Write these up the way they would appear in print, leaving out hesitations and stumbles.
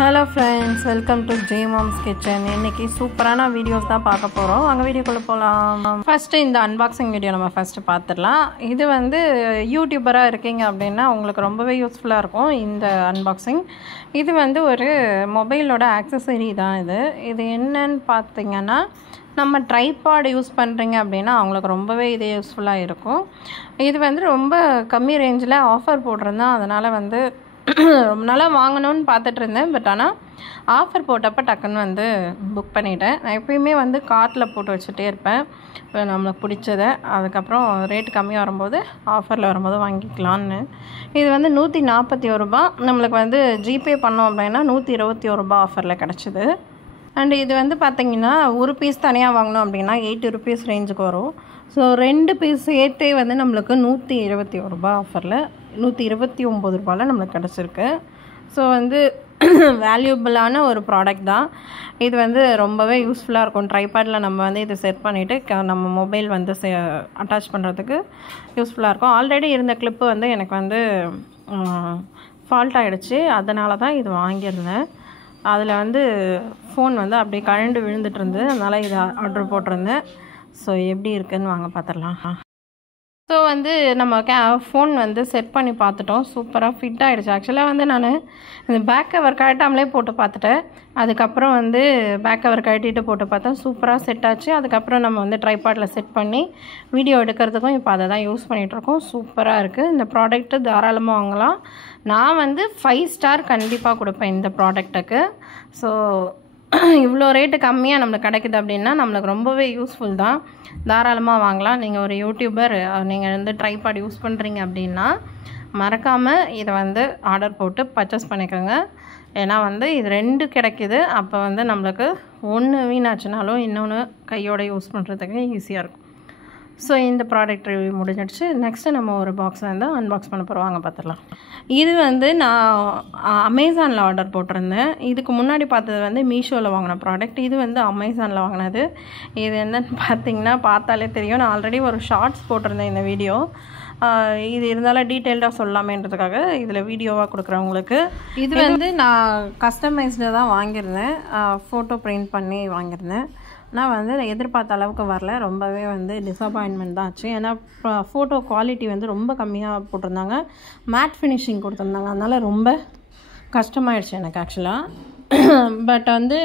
Hello friends, welcome to J Mom's Kitchen. இன்னைக்கு சூப்பரான videos தான் பார்க்க போகிறோம். வாங்க வீடியோக்குள்ளே போகலாம். ஃபஸ்ட்டு இந்த அன்பாக்சிங் வீடியோ நம்ம ஃபஸ்ட்டு பார்த்துடலாம். இது வந்து யூடியூபராக இருக்கீங்க அப்படின்னா உங்களுக்கு ரொம்பவே யூஸ்ஃபுல்லாக இருக்கும் இந்த அன்பாக்சிங். இது வந்து ஒரு மொபைலோட ஆக்சசரி தான் இது என்னன்னு பார்த்தீங்கன்னா நம்ம ட்ரைபாட் யூஸ் பண்ணுறீங்க அப்படின்னா அவங்களுக்கு ரொம்பவே இது யூஸ்ஃபுல்லாக இருக்கும். இது வந்து ரொம்ப கம்மி ரேஞ்சில் ஆஃபர் போட்டிருந்தேன், அதனால் வந்து ரொம்ப நாளாக வாங்கணும்னு பார்த்துட்டு இருந்தேன். பட் ஆனால் ஆஃபர் போட்டப்போ டக்குன்னு வந்து புக் பண்ணிட்டேன். நான் எப்பயுமே வந்து கார்ட்டில் போட்டு வச்சுட்டே இருப்பேன் நம்மளுக்கு பிடிச்சதை. அதுக்கப்புறம் ரேட் கம்மியாக வரும்போது ஆஃபரில் வரும்போது வாங்கிக்கலான்னு. இது வந்து 141 ரூபா. நம்மளுக்கு வந்து ஜிபே பண்ணோம் அப்படின்னா 121 ரூபா ஆஃபரில் கிடச்சிது. அண்டு இது வந்து பார்த்திங்கன்னா ஒரு பீஸ் தனியாக வாங்கினோம் அப்படின்னா 80 ருபீஸ் ரேஞ்சுக்கு வரும். ஸோ 2 பீஸ் சேர்த்தே வந்து நம்மளுக்கு 121 ரூபா ஆஃபரில் 129 ரூபாயில் நம்மளுக்கு கிடச்சிருக்கு. ஸோ வந்து வேல்யூபிளான ஒரு ப்ராடக்ட் தான். இது வந்து ரொம்பவே யூஸ்ஃபுல்லாக இருக்கும். ட்ரைபேடில் நம்ம வந்து இதை செட் பண்ணிவிட்டு நம்ம மொபைல் வந்து அட்டாச் பண்ணுறதுக்கு யூஸ்ஃபுல்லாக இருக்கும். ஆல்ரெடி இருந்த கிளிப்பு வந்து எனக்கு வந்து ஃபால்ட் ஆகிடுச்சு, அதனால தான் இது வாங்கியிருந்தேன். அதில் வந்து ஃபோன் வந்து அப்படியே கழண்டு விழுந்துட்டு இருந்தது, அதனால் இதை ஆர்டர் போட்டிருந்தேன். ஸோ எப்படி இருக்குதுன்னு வாங்க பார்த்துடலாம். ஸோ வந்து நம்ம ஃபோன் வந்து செட் பண்ணி பார்த்துட்டோம், சூப்பராக ஃபிட் ஆகிடுச்சு. ஆக்சுவலாக வந்து நான் இந்த பேக் கவர் கழட்டாமலே போட்டு பார்த்துட்டேன். அதுக்கப்புறம் வந்து பேக் கவர் கழட்டிட்டு போட்டு பார்த்தேன், சூப்பராக செட் ஆச்சு. அதுக்கப்புறம் நம்ம வந்து ட்ரைபாடில் செட் பண்ணி வீடியோ எடுக்கிறதுக்கும் இப்போ அதை தான் யூஸ் பண்ணிகிட்ருக்கோம். சூப்பராக இருக்குது. இந்த ப்ராடக்ட்டு தாராளமாக வாங்கலாம். நான் வந்து 5 ஸ்டார் கண்டிப்பாக கொடுப்பேன் இந்த ப்ராடக்ட்டுக்கு. ஸோ இவ்வளோ ரேட்டு கம்மியாக நம்மளுக்கு கிடைக்குது அப்படின்னா நம்மளுக்கு ரொம்பவே யூஸ்ஃபுல் தான். தாராளமாக வாங்கலாம். நீங்கள் ஒரு யூடியூபர், நீங்கள் வந்து ட்ரைபாட் யூஸ் பண்ணுறீங்க அப்படின்னா மறக்காமல் இதை வந்து ஆர்டர் போட்டு பர்ச்சேஸ் பண்ணிக்கோங்க. ஏன்னா வந்து இது 2 கிடைக்கிது. அப்போ வந்து நம்மளுக்கு ஒன்று வீணாச்சுனாலும் இன்னொன்று கையோட யூஸ் பண்ணுறதுக்கு ஈஸியாக இருக்கும். ஸோ இந்த ப்ராடக்ட் ரிவ்யூ முடிஞ்சிடுச்சு. நெக்ஸ்ட்டு நம்ம ஒரு பாக்ஸ் வந்து அன்பாக்ஸ் பண்ண போகிறோம், வாங்க பார்த்துடலாம். இது வந்து நான் அமேசானில் ஆர்டர் போட்டிருந்தேன். இதுக்கு முன்னாடி பார்த்தது வந்து மீஷோவில் வாங்கின ப்ராடக்ட். இது வந்து அமேசானில் வாங்கினது. இது என்னன்னு பார்த்தீங்கன்னா பார்த்தாலே தெரியும். நான் ஆல்ரெடி ஒரு ஷார்ட்ஸ் போட்டிருந்தேன் இந்த வீடியோ. இது இருந்தாலும் டீட்டெயில்டாக சொல்லாமேன்றதுக்காக இதில் வீடியோவாக கொடுக்குறேன் உங்களுக்கு. இது வந்து நான் கஸ்டமைஸ்டு தான் வாங்கியிருந்தேன், ஃபோட்டோ பிரிண்ட் பண்ணி வாங்கியிருந்தேன். ஆனால் வந்து எதிர்பார்த்த அளவுக்கு வரல, ரொம்பவே வந்து டிசப்பாயின்மெண்ட் தான் ஆச்சு. ஏன்னா ஃபோட்டோ குவாலிட்டி வந்து ரொம்ப கம்மியாக போட்டிருந்தாங்க, மேட் ஃபினிஷிங் கொடுத்துருந்தாங்க, அதனால் ரொம்ப கஷ்டமாயிடுச்சு எனக்கு ஆக்சுவலாக. பட் வந்து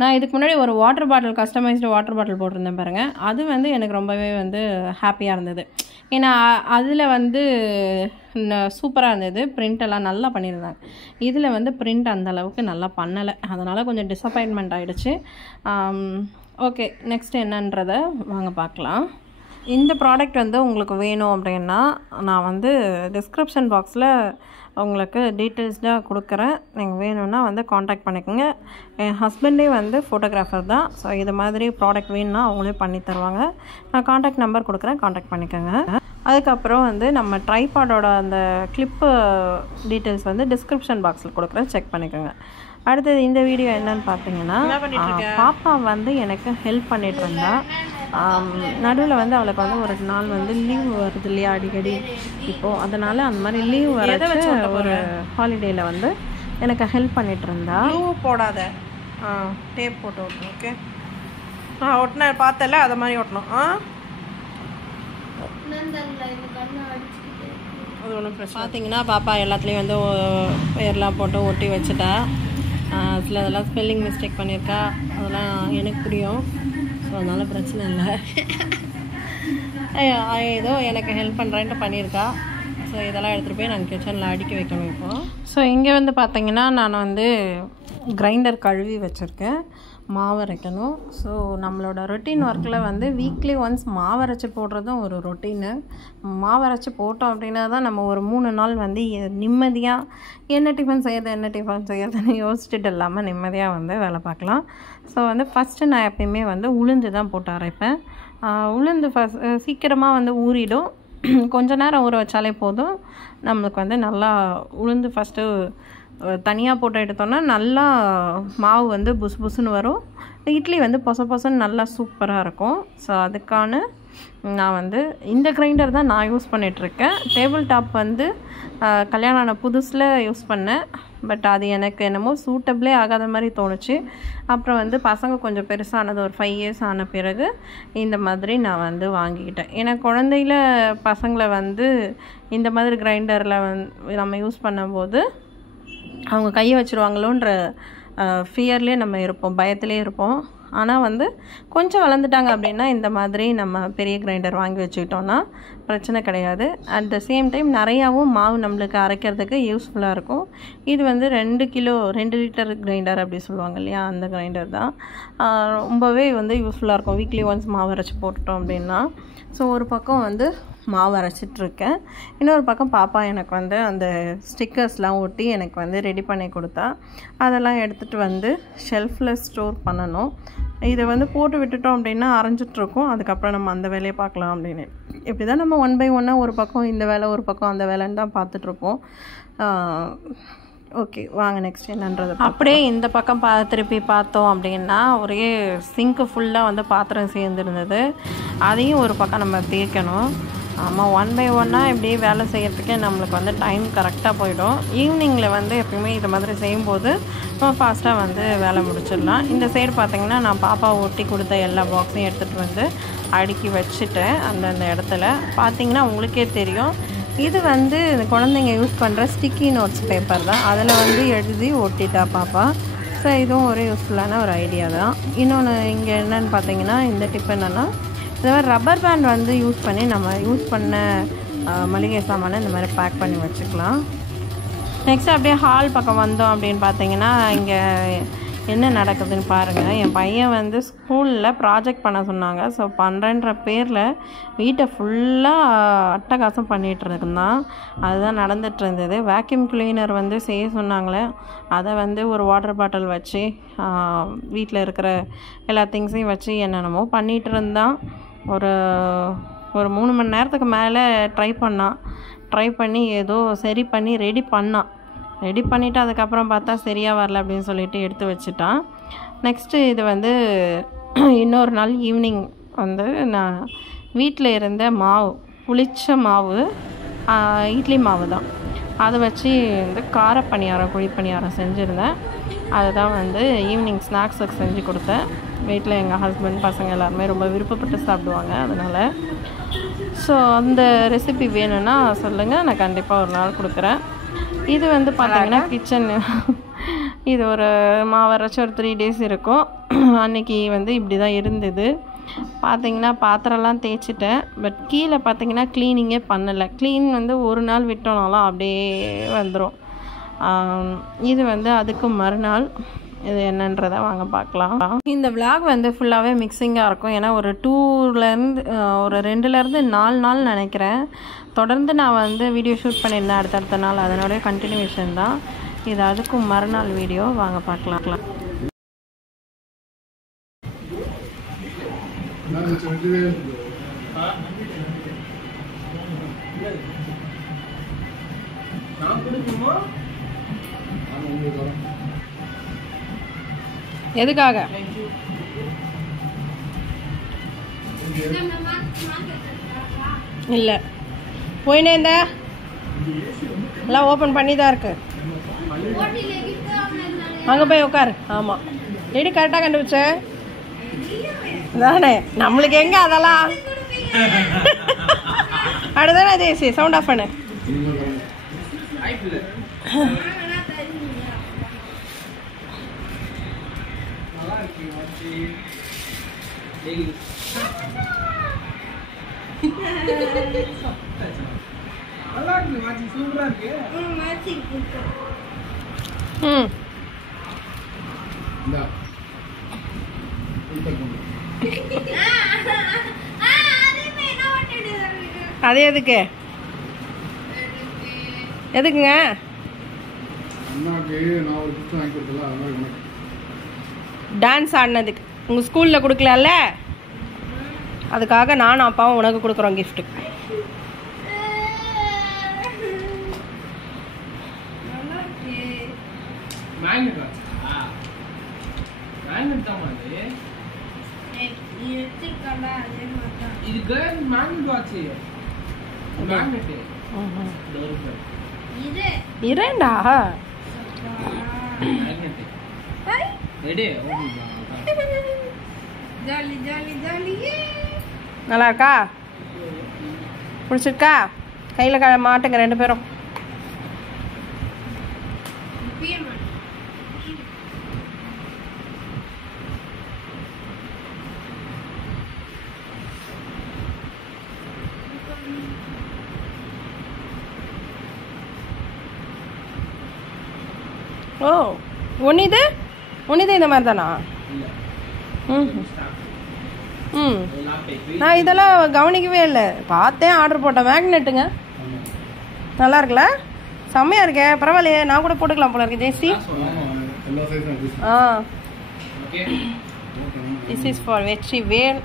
நான் இதுக்கு முன்னாடி ஒரு water bottle, customised water bottle போட்டிருந்தேன் பாருங்கள். அது வந்து எனக்கு ரொம்பவே வந்து ஹாப்பியாக இருந்தது. ஏன்னா அதில் வந்து சூப்பராக இருந்தது, பிரிண்டெல்லாம் நல்லா பண்ணியிருந்தாங்க. இதில் வந்து பிரிண்ட் அந்தளவுக்கு நல்லா பண்ணலை, அதனால் கொஞ்சம் டிசப்பாயின்மெண்ட் ஆகிடுச்சு. ஓகே, நெக்ஸ்ட் என்னன்றதை வாங்க பார்க்கலாம். இந்த ப்ராடக்ட் வந்து உங்களுக்கு வேணும் அப்படின்னா நான் வந்து டிஸ்கிரிப்ஷன் பாக்ஸில் உங்களுக்கு டீட்டெயில்ஸ்டாக கொடுக்குறேன். நீங்கள் வேணும்னா வந்து காண்டாக்ட் பண்ணிக்கோங்க. என் ஹஸ்பண்டே வந்து ஃபோட்டோகிராஃபர் தான். ஸோ இது மாதிரி ப்ராடக்ட் வேணும்னா அவங்களே பண்ணி தருவாங்க. நான் காண்டாக்ட் நம்பர் கொடுக்குறேன், காண்டாக்ட் பண்ணிக்கோங்க. அதுக்கப்புறம் வந்து நம்ம ட்ரைபாடோட அந்த கிளிப்பு டீட்டெயில்ஸ் வந்து டிஸ்கிரிப்ஷன் பாக்ஸில் கொடுக்குறேன், செக் பண்ணிக்கோங்க. அடுத்தது இந்த வீடியோ என்னன்னு பார்த்தீங்கன்னா, பாப்பா வந்து எனக்கு ஹெல்ப் பண்ணிட்டு இருந்தா. நடுவில் வந்து அவளுக்கு வந்து ஒரு நாள் வந்து லீவ் வருது இல்லையா அடிக்கடி இப்போது, அதனால் அந்த மாதிரி லீவ் வர ஒரு ஹாலிடேயில் வந்து எனக்கு ஹெல்ப் பண்ணிட்டு இருந்தா. போடாத, டேப் போட்டு ஓட்டணும். ஓகே, ஒட்டின பார்த்தல அதை மாதிரி ஓட்டணும். அது ஒன்றும் பிரச்சனை. பார்த்தீங்கன்னா பாப்பா எல்லாத்துலேயும் வந்து பேர்லாம் போட்டு ஒட்டி வச்சுட்டா. அதில் அதெல்லாம் ஸ்பெல்லிங் மிஸ்டேக் பண்ணியிருக்கா, அதெல்லாம் எனக்கு புரியும். ஸோ அதனால் பிரச்சனை இல்லை. ஏதோ எனக்கு ஹெல்ப் பண்ணுறேன்ட்டு பண்ணியிருக்கா. ஸோ இதெல்லாம் எடுத்துகிட்டு போய் நான் கிச்சனில் அடுக்கி வைக்கணும் இப்போது. ஸோ இங்கே வந்து பார்த்திங்கன்னா நான் வந்து கிரைண்டர் கழுவி வச்சுருக்கேன், மாவு அரைக்கணும். ஸோ நம்மளோட ரொட்டீன் ஒர்க்கில் வந்து வீக்லி ஒன்ஸ் மாவு அரைச்சி போடுறதும் ஒரு ரொட்டீனு. மாவு அரைச்சி போட்டோம் அப்படின்னா தான் நம்ம ஒரு 3 நாள் வந்து நிம்மதியாக என்ன டிஃபன் செய்யறதுன்னு யோசிச்சுட்டு இல்லாமல் நிம்மதியாக வந்து வேலை பார்க்கலாம். ஸோ வந்து ஃபஸ்ட்டு நான் எப்பயுமே வந்து உளுந்து தான் போட்டு அரைப்பேன். உளுந்து சீக்கிரமாக வந்து ஊறிடும். கொஞ்ச நேரம் ஊற வச்சாலே போதும். நம்மளுக்கு வந்து நல்லா உளுந்து ஃபஸ்ட்டு தனியாக போட்டு எடுத்தோன்னா நல்லா மாவு வந்து புசு புசுன்னு வரும். இட்லி வந்து பொச பொசன்னு நல்லா சூப்பராக இருக்கும். ஸோ அதுக்கான நான் வந்து இந்த கிரைண்டர் தான் நான் யூஸ் பண்ணிகிட்ருக்கேன். டேபிள் டாப் வந்து கல்யாணம் ஆன புதுசில் யூஸ் பண்ணேன். பட் அது எனக்கு என்னமோ சூட்டபிளே ஆகாத மாதிரி தோணுச்சு. அப்புறம் வந்து பசங்க கொஞ்சம் பெருசானது, ஒரு 5 இயர்ஸ் ஆன பிறகு இந்த மாதிரி நான் வந்து வாங்கிக்கிட்டேன். ஏன்னா குழந்தையில பசங்களை வந்து இந்த மாதிரி கிரைண்டரில் நம்ம யூஸ் பண்ணும்போது அவங்க கையை வச்சுருவாங்களோன்ற ஃபியர்லேயே நம்ம இருப்போம், பயத்திலே இருப்போம். ஆனால் வந்து கொஞ்சம் வளர்ந்துட்டாங்க அப்படின்னா இந்த மாதிரி நம்ம பெரிய கிரைண்டர் வாங்கி வச்சுக்கிட்டோன்னா பிரச்சனை கிடையாது. அட் த சேம் டைம் நிறையாவும் மாவு நம்மளுக்கு அரைக்கிறதுக்கு யூஸ்ஃபுல்லாக இருக்கும். இது வந்து 2 லிட்டர் கிரைண்டர் அப்படி சொல்லுவாங்க இல்லையா, அந்த கிரைண்டர் தான். ரொம்பவே வந்து யூஸ்ஃபுல்லாக இருக்கும். வீக்லி ஒன்ஸ் மாவு அரைச்சி போட்டுட்டோம் அப்படின்னா. ஸோ ஒரு பக்கம் வந்து மாவு அரைச்சிட்ருக்கேன், இன்னொரு பக்கம் பாப்பா எனக்கு வந்து அந்த ஸ்டிக்கர்ஸ்லாம் ஒட்டி எனக்கு வந்து ரெடி பண்ணி கொடுத்தா. அதெல்லாம் எடுத்துகிட்டு வந்து ஷெல்ஃபில் ஸ்டோர் பண்ணணும். இதை வந்து போட்டு விட்டுட்டோம் அப்படின்னா அரைஞ்சிட்ருக்கோம். அதுக்கப்புறம் நம்ம அந்த வேலையை பார்க்கலாம் அப்படின்னு. இப்படி தான் நம்ம 1 by 1 ஒரு பக்கம் இந்த வேலை, ஒரு பக்கம் அந்த வேலைன்னு தான் பார்த்துட்ருப்போம். ஓகே, வாங்க நெக்ஸ்ட் என்னன்றது. அப்படியே இந்த பக்கம் திருப்பி பார்த்தோம் அப்படின்னா ஒரே சிங்க்கு ஃபுல்லாக வந்து பாத்திரம் சேர்ந்துருந்தது. அதையும் ஒரு பக்கம் நம்ம தேய்க்கணும். ஆமாம், 1 by 1 இப்படியே வேலை செய்கிறதுக்கே நம்மளுக்கு வந்து டைம் கரெக்டாக போயிடும். ஈவினிங்கில் வந்து எப்பயுமே இது மாதிரி செய்யும்போது நம்ம ஃபாஸ்ட்டாக வந்து வேலை முடிச்சிடலாம். இந்த சைடு பார்த்திங்கன்னா நான் பாப்பா ஒட்டி கொடுத்த எல்லா பாக்ஸையும் எடுத்துகிட்டு வந்து அடுக்கி வச்சுட்டேன். அந்தந்த இடத்துல பார்த்திங்கன்னா உங்களுக்கே தெரியும், இது வந்து இந்த குழந்தைங்க யூஸ் பண்ணுற ஸ்டிக்கி நோட்ஸ் பேப்பர் தான். அதில் வந்து எழுதி ஒட்டிட்டா பாப்பா. ஸோ இதுவும் ஒரு யூஸ்ஃபுல்லான ஒரு ஐடியா தான். இன்னொன்று இங்கே என்னென்னு பார்த்தீங்கன்னா, இந்த டிப் என்னென்னா, இந்த மாதிரி ரப்பர் பேண்ட் வந்து யூஸ் பண்ணி நம்ம யூஸ் பண்ண மளிகை சாமானை இந்த மாதிரி பேக் பண்ணி வச்சுக்கலாம். நெக்ஸ்ட் அப்படியே ஹால் பக்கம் வந்தோம் அப்படின்னு பார்த்தீங்கன்னா, இங்கே என்ன நடக்குதுன்னு பாருங்கள். என் பையன் வந்து ஸ்கூலில் ப்ராஜெக்ட் பண்ண சொன்னாங்க. ஸோ பண்ணுறன்ற பேரில் வீட்டை ஃபுல்லாக அட்டகாசம் பண்ணிகிட்டு இருந்தான். அதுதான் நடந்துகிட்டு இருந்தது. வேக்யூம் கிளீனர் வந்து செய்ய சொன்னாங்களே, அதை வந்து ஒரு வாட்டர் பாட்டில் வச்சு வீட்டில் இருக்கிற எல்லா திங்ஸையும் வச்சு என்னென்னமோ பண்ணிகிட்டு இருந்தான். ஒரு 3 மணி நேரத்துக்கு மேலே ட்ரை பண்ணி ஏதோ சரி பண்ணி ரெடி பண்ணிவிட்டு அதுக்கப்புறம் பார்த்தா சரியாக வரல அப்படின்னு சொல்லிட்டு எடுத்து வச்சுட்டான். நெக்ஸ்ட்டு இது வந்து இன்னொரு நாள் ஈவினிங் வந்து நான் வீட்டில் இருந்த மாவு, புளிச்ச மாவு, இட்லி மாவு தான், அதை வச்சு வந்து குழி பணியாரம் செஞ்சுருந்தேன். அதுதான் வந்து ஈவினிங் ஸ்நாக்ஸுக்கு செஞ்சு கொடுத்தேன். வீட்டில் எங்கள் ஹஸ்பண்ட் பசங்க எல்லாருமே ரொம்ப விருப்பப்பட்டு சாப்பிடுவாங்க. அதனால் ஸோ அந்த ரெசிபி வேணும்னா சொல்லுங்கள், நான் கண்டிப்பாக ஒரு நாள் கொடுக்குறேன். இது வந்து பார்த்திங்கன்னா கிச்சன், இது ஒரு மாவரைச்சி ஒரு 3 days இருக்கும். அன்றைக்கி வந்து இப்படி தான் இருந்தது. பார்த்திங்கன்னா பாத்திரம்லாம் தேய்ச்சிட்டேன். பட் கீழே பார்த்திங்கன்னா க்ளீனிங்கே பண்ணலை. க்ளீன் வந்து ஒரு நாள் விட்டோனாலும் அப்படியே வந்துடும். இது வந்து அதுக்கு மறுநாள். இது என்னன்றதை வாங்க பார்க்கலாம். இந்த விளாக் வந்து ஃபுல்லாகவே மிக்சிங்காக இருக்கும். ஏன்னா ஒரு 2லேருந்து 4 நாள் நினைக்கிறேன் தொடர்ந்து நான் வந்து வீடியோ ஷூட் பண்ணியிருந்தேன் அடுத்தடுத்த நாள். அதனுடைய கண்டினியூஷன் தான் இது. அதுக்கும் மறுநாள் வீடியோ வாங்க பார்க்கலாம். எதுக்காக? இல்லை, போயினே இந்த எல்லாம் ஓப்பன் பண்ணி தான் இருக்கு. அங்கே போய் உட்காரு. ஆமாம், எப்படி கரெக்டாக கண்டுபிடிச்ச தானே? நம்மளுக்கு எங்கே அதெல்லாம். அடுத்தானே தேசி சவுண்ட் ஆஃப் பண்ணு. அது எதுக்கு? எதுக்குங்க? டான்ஸ் ஆடினதுக்கு உங்கள் ஸ்கூலில் கொடுக்கலாம்ல, அதுக்காக நானும் அப்பாவும் உனக்கு கொடுக்குறோம் கிஃப்ட்டு. இது கேர்ள் மேக்னெட் வாட்ச் மேக்னெட் இரண்டா magnet ready jolly jolly jolly நல்லா இருக்கா? பிடிச்சிருக்கா? கையில் மாட்டுங்க 2 பேரும். ஓ ஒன்னிது இந்த மாதிரி தானா? ம் ம் நான் இதெல்லாம் கவனிக்கவே இல்லை. பார்த்தேன், ஆர்டர் போட்டேன். மேக்னெட்டுங்க நல்லா இருக்குல்ல? செம்மையாக இருக்கே. பரவாயில்லையே, நான் கூட போட்டுக்கலாம் போல இருக்கு. Jayashree ah this is for Vetri Vel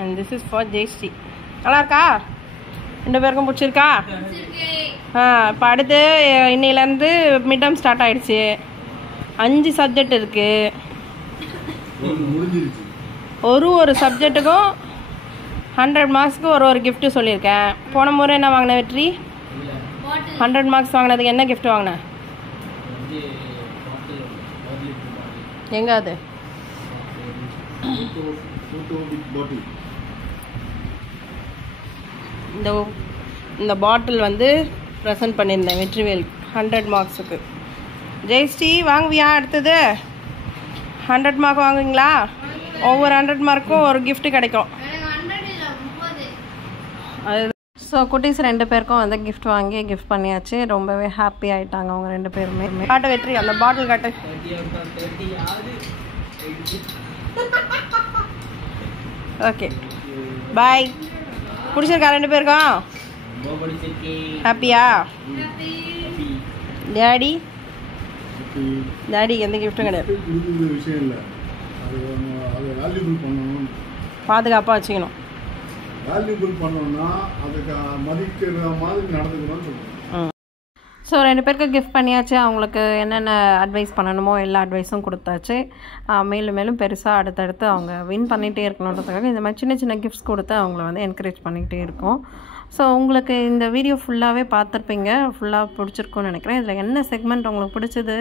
and this is for Jayashree. நல்லா இருக்கா? 2 பேருக்கும் பிடிச்சிருக்கா? இப்போ அடுத்து இன்னையிலேருந்து மிட் டேர்ம் ஸ்டார்ட் ஆகிடுச்சு. 5 சப்ஜெக்ட் இருக்குது. ஒரு சப்ஜெக்ட்டுக்கும் 100 மார்க்ஸ்க்கு ஒரு gift சொல்லியிருக்கேன். போன முறை என்ன வாங்கின வெற்றி? 100 மார்க்ஸ் வாங்கினதுக்கு என்ன gift வாங்கின? எங்க அது? இந்த பாட்டில் வந்து ப்ரெசென்ட் பண்ணியிருந்தேன் வெற்றிவேல் 100 மார்க்ஸுக்கு. ஜெயஸ்ரீ வாங்குவியா? அடுத்தது 100 மார்க் வாங்குவீங்களா? ஒவ்வொரு 100 மார்க்கும் ஒரு gift கிடைக்கும். அது ஸோ குட்டீஸ் 2 பேருக்கும் வந்து gift வாங்கி கிஃப்ட் பண்ணியாச்சு. ரொம்பவே ஹாப்பி ஆகிட்டாங்க அவங்க 2 பேருமே. காட்டு வெற்றி, அந்த பாட்டில் காட்டு. Okay bye. பிடிச்சிருக்கா 2 பேருக்கும்? ஹாப்பியா? டேடிக்கு எந்த கிஃப்ட்டும் கிடையாது. பாதுகாப்பாக வச்சுக்கணும். ஸோ 2 பேருக்கு கிஃப்ட் பண்ணியாச்சு. அவங்களுக்கு என்னென்ன அட்வைஸ் பண்ணணுமோ எல்லா அட்வைஸும் கொடுத்தாச்சு. மேலும் மேலும் பெருசாக அடுத்தடுத்து அவங்க வின் பண்ணிகிட்டே இருக்கணுன்றதுக்காக இந்த மாதிரி சின்ன சின்ன கிஃப்ட்ஸ் கொடுத்து அவங்கள வந்து என்கரேஜ் பண்ணிக்கிட்டே இருக்கோம். ஸோ உங்களுக்கு இந்த வீடியோ ஃபுல்லாகவே பார்த்துருப்பீங்க. ஃபுல்லாக பிடிச்சிருக்குன்னு நினைக்கிறேன். இதில் என்ன செக்மெண்ட் உங்களுக்கு பிடிச்சது,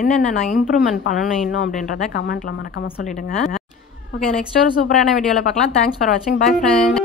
என்னென்ன நான் இம்ப்ரூவ்மெண்ட் பண்ணணும் இன்னும் அப்படின்றத கமெண்ட்டில் மறக்காமல் சொல்லிவிடுங்க. ஓகே, நெக்ஸ்ட் ஒரு சூப்பரான வீடியோவில் பார்க்கலாம். தேங்க்ஸ் ஃபார் வாட்சிங். By friend.